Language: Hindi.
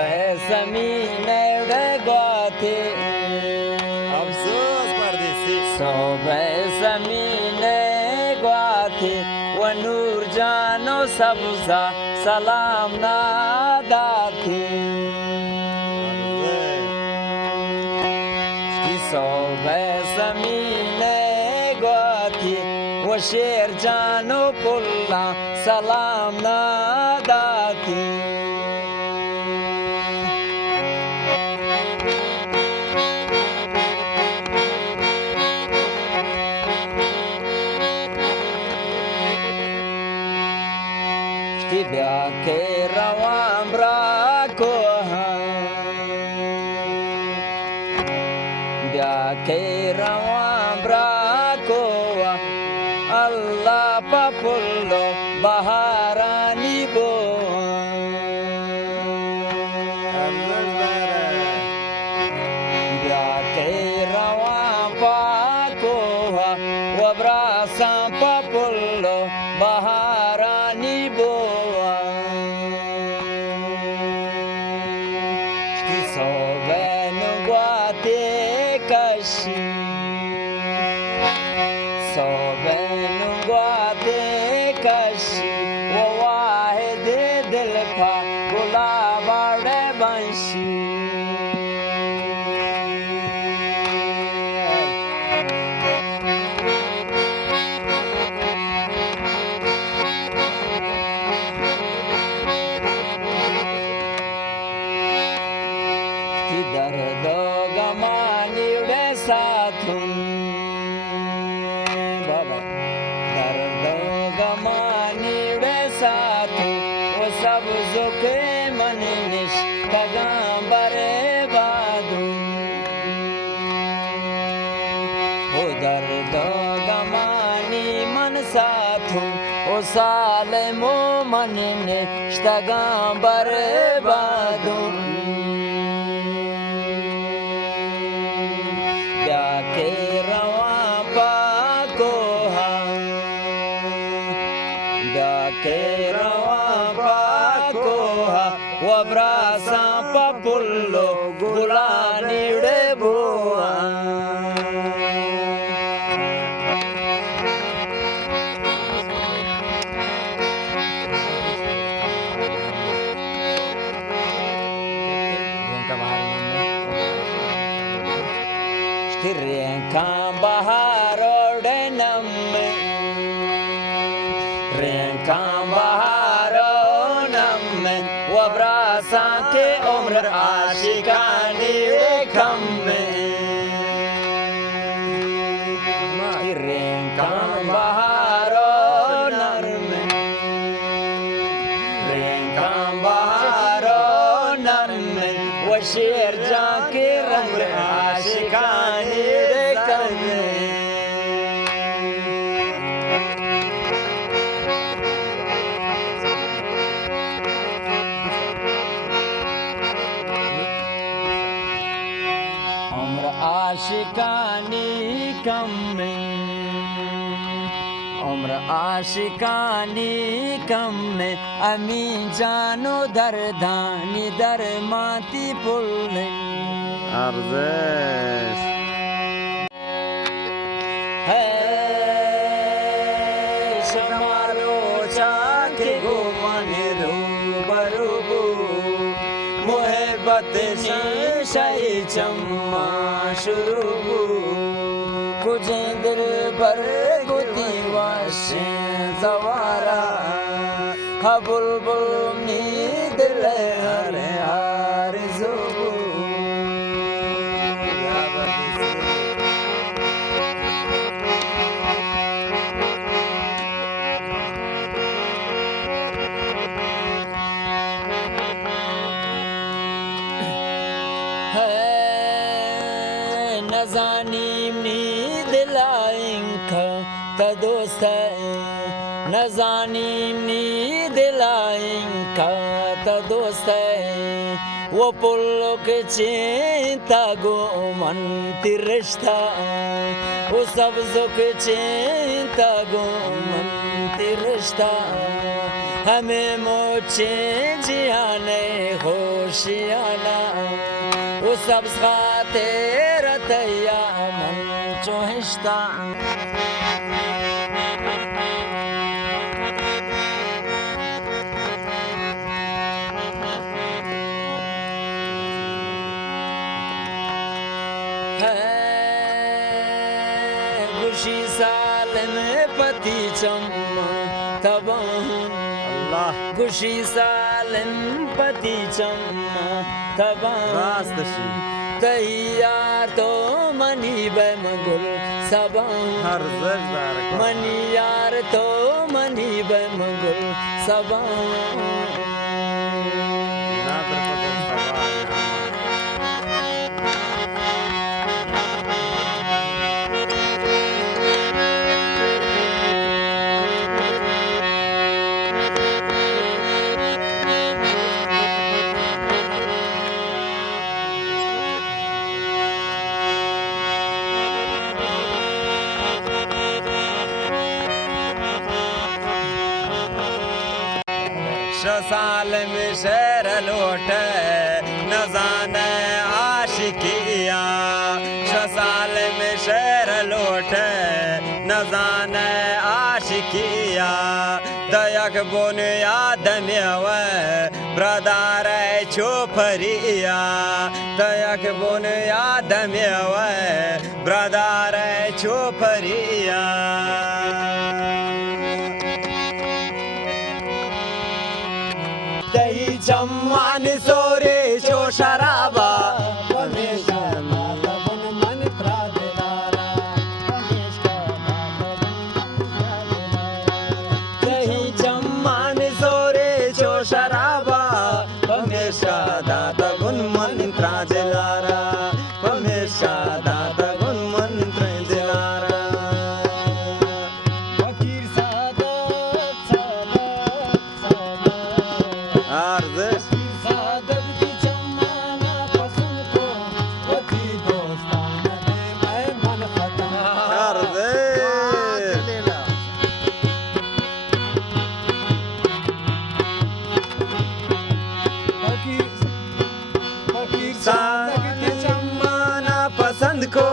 Samine Regwati अफसोस परदेसी Sobe Samine Gwati Wa Nur Jano Sabza Salam Nadati Sobe Samine Gwati Wa Sher Jano Kulla Salam Nadati Тебя керавам бракоха Тебя керавам бракоха Allah papullo baharani bo Тебя керавам pakoha Wabrasa papullo baharani bo Sobenguate kashi wo wahed dil ka gulabare banshi Dardo gamani ude sathun Baba Dardo gamani ude sathun O sab zuke mani nish Pagambare badun O dardo gamani man sathun O salemo mani nish Pagambare badun Wabrasa papullo gulani deboa Stirenka baharo denamme Renka baharo namme Wabrasa ke umr ashikani kamme Renka baharo narme Renka baharo narme Washir jake umr ashikani kamme आशिकानी कम में उम्र आशिकानी कम में अमीन जानो दरदानी दरमाती पुल अर्जेश है समारो चाके गो मन रूबरू मोहब्बत शीशाई चम्मा शुरू कुछ दिल पर गुती वाशे सवारा हा बुलबुल नी दिल हर हार Nazanim ni dilainka ta dost hai Nazanim ni dilainka ta dost hai वो पुल्लों के चिंता गो मन तिरश्ता वो सब सुख चिंता गो मन तिरश्ता हमें मोचे जियाने हो खुशियाना वो सब खातिर तैया मन चोहिश्ता खुशी साल में पति चम्मा तबाहन Allah खुशी साल में पति चम्मा तबाहन rast shi तैयार तो मनी बमगुल सबाहन har zajdar मनी यार तो मनी बमगुल सबाहन nadir padon sabah साल में शहर लौटे न जाने आशिकिया साल में शहर लौटे न जाने आशिकिया दयक बुनियाद में ब्रदार चोपरिया दयक बुनियाद में ब्रदार चोपरिया दही चम्मान सोरे शो शराबा दही चम्मान सोरे शो शराबा हमेशा दादा गुन मंत्र दिलारा हमेशा दादा गुन मंत्र दिलारा फकीर सादत आर्ज़श सादत की चम्माना पसंद को वती दोस्ताना दे मैं मन खत्म फकीर फकीर सादत की चम्माना पसंद को